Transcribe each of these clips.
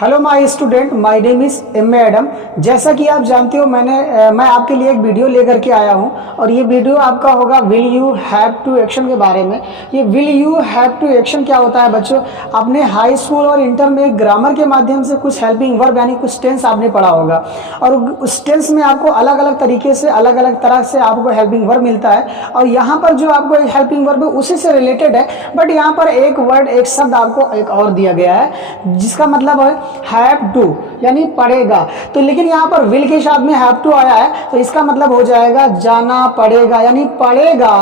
Hello my student, my name is M Adam. जैसा कि आप जानते हो मैं आपके लिए एक वीडियो लेकर के आया हूं और ये वीडियो आपका होगा will you have to action के बारे में। ये will you have to action क्या होता है बच्चों? आपने हाई स्कूल और इंटर में ग्रामर के माध्यम से कुछ हेल्पिंग वर्ब यानी कुछ टेंस आपने पढ़ा होगा और उस टेंस में आपको अलग अलग तरीके से अलग अलग तरह से आपको हेल्पिंग वर्ब मिलता है और यहाँ पर जो आपको एक हेल्पिंग वर्ब है उसी से रिलेटेड है, बट यहाँ पर एक वर्ड एक शब्द आपको एक और दिया गया है जिसका मतलब है हैव टू यानी पड़ेगा। तो लेकिन यहाँ पर विल के साथ में हैव टू आया है तो इसका मतलब हो जाएगा जाना पड़ेगा यानी पड़ेगा,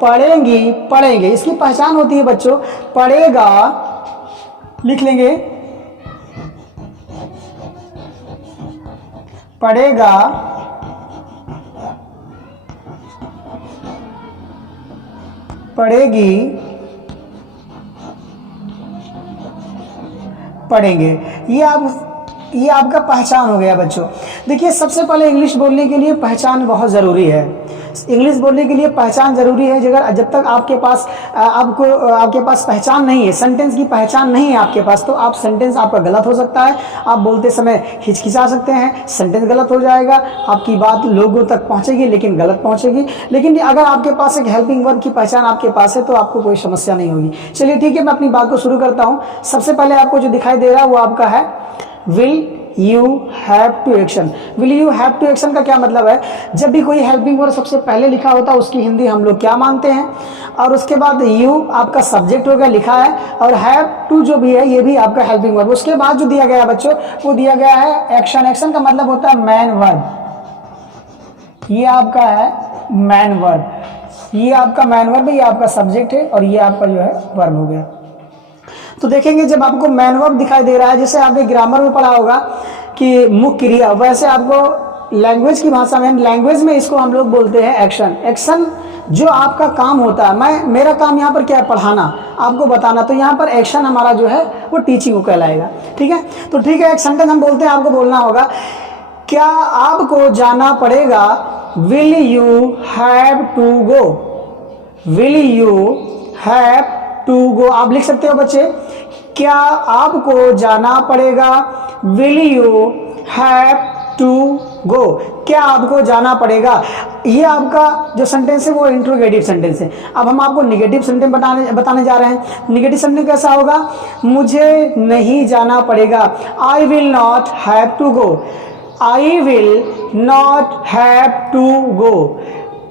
पढ़ेंगी, पढ़ेंगे। इसकी पहचान होती है बच्चों, पड़ेगा लिख लेंगे, पड़ेगा, पढ़ेगी, पढ़ेंगे। ये आपका पहचान हो गया बच्चों। देखिए सबसे पहले इंग्लिश बोलने के लिए पहचान बहुत ज़रूरी है। इंग्लिश बोलने के लिए पहचान ज़रूरी है। जब तक आपके पास पहचान नहीं है, सेंटेंस की पहचान नहीं है आपके पास, तो आप सेंटेंस आपका गलत हो सकता है। आप बोलते समय हिचकिचा सकते हैं, सेंटेंस गलत हो जाएगा, आपकी बात लोगों तक पहुंचेगी लेकिन गलत पहुंचेगी। लेकिन अगर आपके पास एक हेल्पिंग वर्ब की पहचान आपके पास है तो आपको कोई समस्या नहीं होगी। चलिए ठीक है, मैं अपनी बात को शुरू करता हूँ। सबसे पहले आपको जो दिखाई दे रहा है वो आपका है will you have to action. Will you have to action का क्या मतलब है? जब भी कोई हेल्पिंग वर्ब सबसे पहले लिखा होता है उसकी हिंदी हम लोग क्या मानते हैं, और उसके बाद यू आपका सब्जेक्ट हो गया लिखा है और हैव टू जो भी है ये भी आपका हेल्पिंग वर्ब। उसके बाद जो दिया गया है बच्चों वो दिया गया है एक्शन। एक्शन का मतलब होता है मैन वर्ब। ये आपका है मैन वर्ब, ये आपका मैन वर्ब है, ये आपका सब्जेक्ट है और ये आपका जो है वर्ब हो गया। तो देखेंगे जब आपको मैन वर्ब दिखाई दे रहा है, जैसे आपने ग्रामर में पढ़ा होगा कि मुख्य क्रिया, वैसे आपको लैंग्वेज की भाषा में, लैंग्वेज में इसको हम लोग बोलते हैं एक्शन। एक्शन जो आपका काम होता है, मेरा काम यहाँ पर क्या है? पढ़ाना, आपको बताना। तो यहाँ पर एक्शन हमारा जो है वो टीचिंग को कहलाएगा। ठीक है, तो ठीक है, एक सेंटेंस हम बोलते हैं, आपको बोलना होगा क्या आपको जाना पड़ेगा? Will you have to go? Will you have to go आप लिख सकते हो बच्चे, क्या आपको जाना पड़ेगा? Will you have to go? क्या आपको जाना पड़ेगा? ये आपका जो सेंटेंस है वो इंट्रोगेटिव सेंटेंस है। अब हम आपको नेगेटिव सेंटेंस बताने जा रहे हैं। नेगेटिव सेंटेंस कैसा होगा? मुझे नहीं जाना पड़ेगा। I will not have to go. I will not have to go.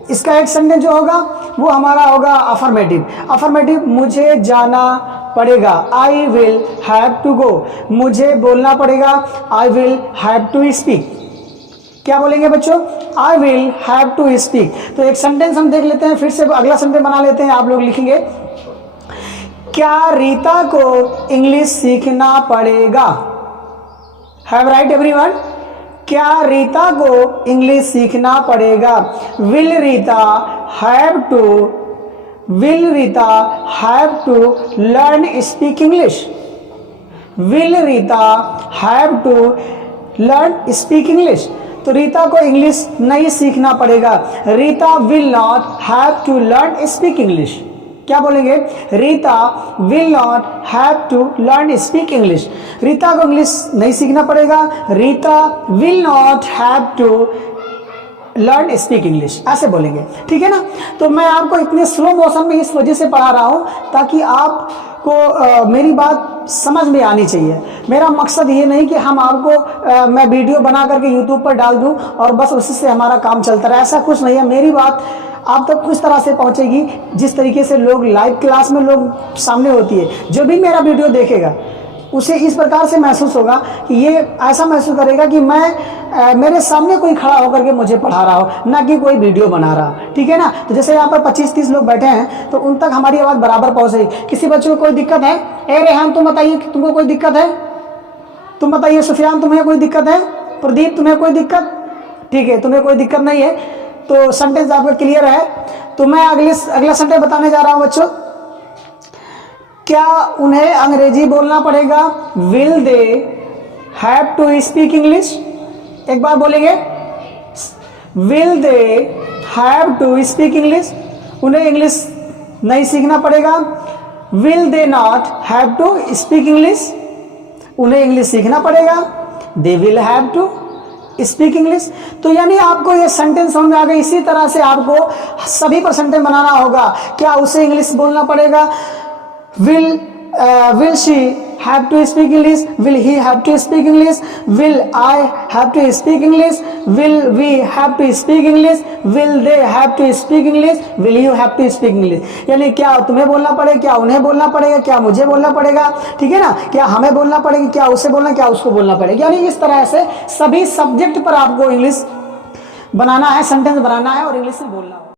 इसका एक सेंटेंस जो होगा वो हमारा होगा अफर्मेटिव। अफर्मेटिव, मुझे जाना पड़ेगा, I will have to go. मुझे बोलना पड़ेगा, I will have to speak. क्या बोलेंगे बच्चों? I will have to speak. तो एक सेंटेंस हम देख लेते हैं, फिर से अगला सेंटेंस बना लेते हैं। आप लोग लिखेंगे क्या रीता को इंग्लिश सीखना पड़ेगा? Have right everyone? क्या रीता को इंग्लिश सीखना पड़ेगा? Will Rita have to, will Rita have to learn speak English? Will Rita have to learn speak English? तो रीता को इंग्लिश नहीं सीखना पड़ेगा। Rita will not have to learn speak English. क्या बोलेंगे? Rita will not have to learn speak English. Rita को इंग्लिश नहीं सीखना पड़ेगा। Rita will not have to learn speak English, ऐसे बोलेंगे। ठीक है ना? तो मैं आपको इतने स्लो मोशन में इस वजह से पढ़ा रहा हूं ताकि आपको मेरी बात समझ में आनी चाहिए। मेरा मकसद ये नहीं कि हम आपको मैं वीडियो बना करके यूट्यूब पर डाल दूं और बस उसी से हमारा काम चलता रहे, ऐसा कुछ नहीं है। मेरी बात आप तक उस तरह से पहुंचेगी जिस तरीके से लोग लाइव क्लास में लोग सामने होती है। जो भी मेरा वीडियो देखेगा उसे इस प्रकार से महसूस होगा कि ये ऐसा महसूस करेगा कि मेरे सामने कोई खड़ा होकर के मुझे पढ़ा रहा हो, ना कि कोई वीडियो बना रहा। ठीक है ना? तो जैसे यहाँ पर 25-30 लोग बैठे हैं तो उन तक हमारी आवाज़ बराबर पहुँचेगी। किसी बच्चे को कोई दिक्कत है? ए रेहान तुम बताइए, तुमको कोई दिक्कत है? तुम बताइए सुफियान, तुम्हें कोई दिक्कत है? प्रदीप तुम्हें कोई दिक्कत? ठीक है, तुम्हें कोई दिक्कत नहीं है तो सेंटेंस आपका क्लियर है। तो मैं अगला सेंटेंस बताने जा रहा हूं बच्चों। क्या उन्हें अंग्रेजी बोलना पड़ेगा? Will they have to speak English? एक बार बोलेंगे, will they have to speak English? उन्हें इंग्लिश नहीं सीखना पड़ेगा। Will they not have to speak English? उन्हें इंग्लिश सीखना पड़ेगा, they will have to speak English. तो यानी आपको ये सेंटेंस समझ में आ गई। इसी तरह से आपको सभी पर सेंटेंस बनाना होगा। क्या उसे इंग्लिश बोलना पड़ेगा, will she have to speak English, will he have to speak English, will I have to speak English, will we have to speak English, will they have to speak English, will you have to speak English। यानी क्या तुम्हें बोलना पड़ेगा, क्या उन्हें बोलना पड़ेगा, क्या मुझे बोलना पड़ेगा, ठीक है ना, क्या हमें बोलना पड़ेगा, क्या उसे बोलना, क्या उसको बोलना पड़ेगा। यानी इस तरह से सभी सब्जेक्ट पर आपको इंग्लिश बनाना है, सेंटेंस बनाना है और इंग्लिश में बोलना है।